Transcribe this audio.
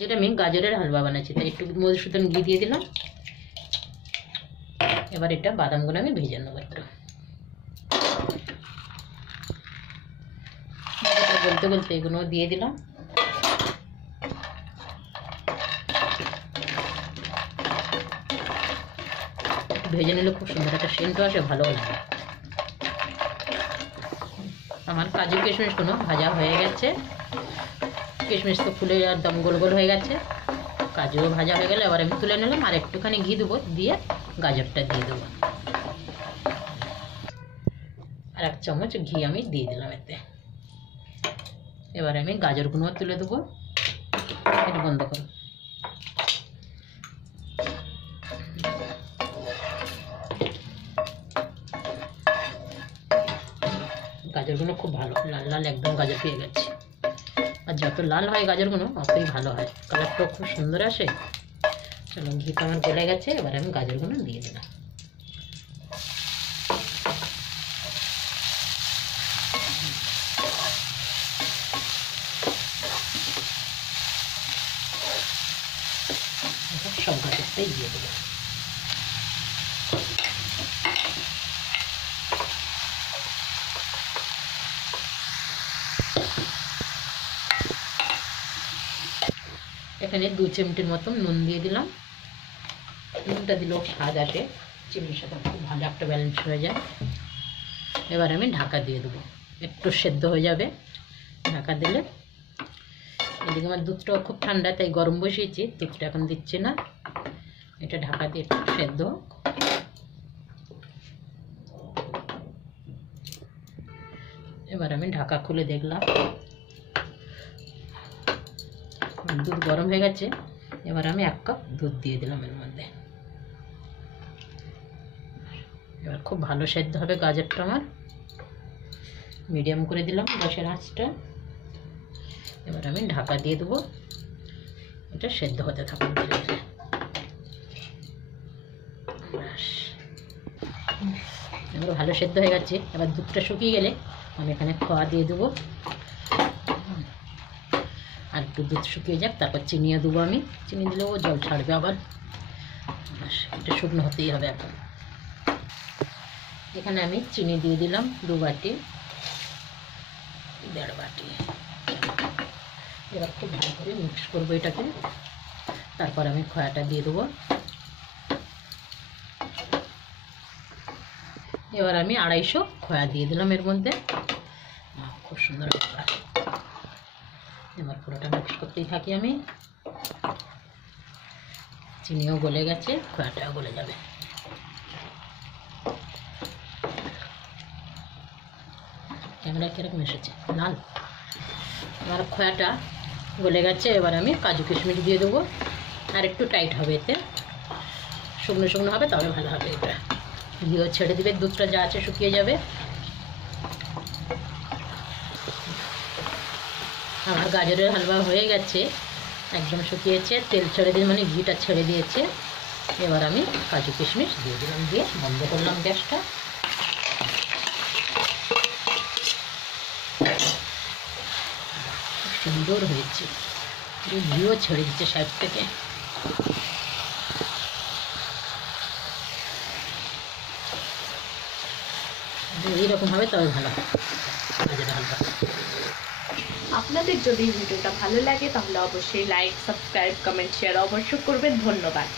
যেটা আমি গাজরের হালুয়া বানাচ্ছি, তাই একটু মধুসূদন ঘি দিয়ে দিলাম। এবার এটা বাদামগুলো আমি ভেজে নেবো একটু। বলতে বলতে এগুলো দিয়ে দিলাম। ভেজে নিলে খুব সুন্দর একটা সেন্টও আসে, ভালো লাগে। আমার কাজু কিশমিশগুলো ভাজা হয়ে গেছে। কিশমিশ তো ফুলে একদম গোল গোল হয়ে গেছে। কাজুও ভাজা হয়ে গেলে এবার আমি তুলে নিলাম, আর একটুখানি ঘি দেবো, দিয়ে গাজরটা দিয়ে দেবো। আর 1 চামচ ঘি আমি দিয়ে দিলাম এতে। এবার আমি গাজরগুলো তুলে দেবো। এটা বন্ধ করো। গাজরগুলো খুব ভালো লাল লাল একদম গাজর পেয়ে গেছে। আর যত লাল হয় গাজরগুলো অতই ভালো হয়, কালারটাও খুব সুন্দর আসে। চলো, ঘিটা আমার গলে গেছে, এবার আমি গাজরগুলো দিয়ে দিলাম। সব গাজরটাই দিয়ে দেবো। এখানে 2 চিমটির মতন নুন দিয়ে দিলাম। নুনটা দিলেও স্বাদ আসে, চিনির সাথে খুব ভালো একটা ব্যালেন্স হয়ে যায়। এবার আমি ঢাকা দিয়ে দেবো, একটু সেদ্ধ হয়ে যাবে ঢাকা দিলে। এদিকে আমার দুধটাও খুব ঠান্ডা, তাই গরম বসিয়েছি, দুধটা এখন দিচ্ছি না। এটা ঢাকা দিয়ে একটু সেদ্ধ। এবার আমি ঢাকা খুলে দেখলাম দুধ গরম হয়ে গেছে। এবার আমি 1 কাপ দুধ দিয়ে দিলাম এর মধ্যে। এবার খুব ভালো সেদ্ধ হবে গাজরটা আমার। মিডিয়াম করে দিলাম গ্যাসের আঁচটা। এবার আমি ঢাকা দিয়ে দেবো, এটা সেদ্ধ হতে থাকুন ধীরে ধীরে। এবার ভালো সেদ্ধ হয়ে গেছে। এবার দুধটা শুকিয়ে গেলে আমি এখানে খোয়া দিয়ে দেবো। আর একটু দুধ শুকিয়ে যাক, তারপর চিনিও দেবো আমি। চিনি দিলেও জল ছাড়বে আবার। এটা শুকনো হতেই হবে এখন। এখানে আমি চিনি দিয়ে দিলাম 2 বাটি, 1.5 বাটি। এবার খুব ভালো করে মিক্স করবো এটাকে। তারপর আমি খোয়াটা দিয়ে দেবো। এবার আমি 250 খোয়া দিয়ে দিলাম এর মধ্যে। খুব সুন্দর। এবার পুরোটা মিক্স করতেই থাকি আমি। চিনিও গলে গেছে, খোয়াটাও গলে যাবে। ক্যামেরা কিরকম এসেছে লাল। আমার খোয়াটা গলে গেছে। এবার আমি কাজু কিশমিশ দিয়ে দেবো। আর একটু টাইট হবে, এতে শুকনো শুকনো হবে, তবে ভালো হবে। এটা ঘিও ছেড়ে দিবে, দুধটা যা আছে শুকিয়ে যাবে। আমার গাজরের হালুয়া হয়ে গেছে, একদম শুকিয়েছে, তেল ছেড়ে দিয়ে মানে ঘিটা ছেড়ে দিয়েছে। এবার আমি কাজু কিশমিশ দিয়ে দিলাম, দিয়ে বন্ধ করলাম গ্যাসটা। সুন্দর হয়েছে, ঘিও ছেড়ে দিচ্ছে সাইড থেকে। এইরকম হবে তবে ভালো হয় গাজরের হালুয়া। আপনাদের যদি ভিডিওটা ভালো লাগে তাহলে অবশ্যই লাইক, সাবস্ক্রাইব, কমেন্ট, শেয়ার অবশ্যই করবেন। ধন্যবাদ।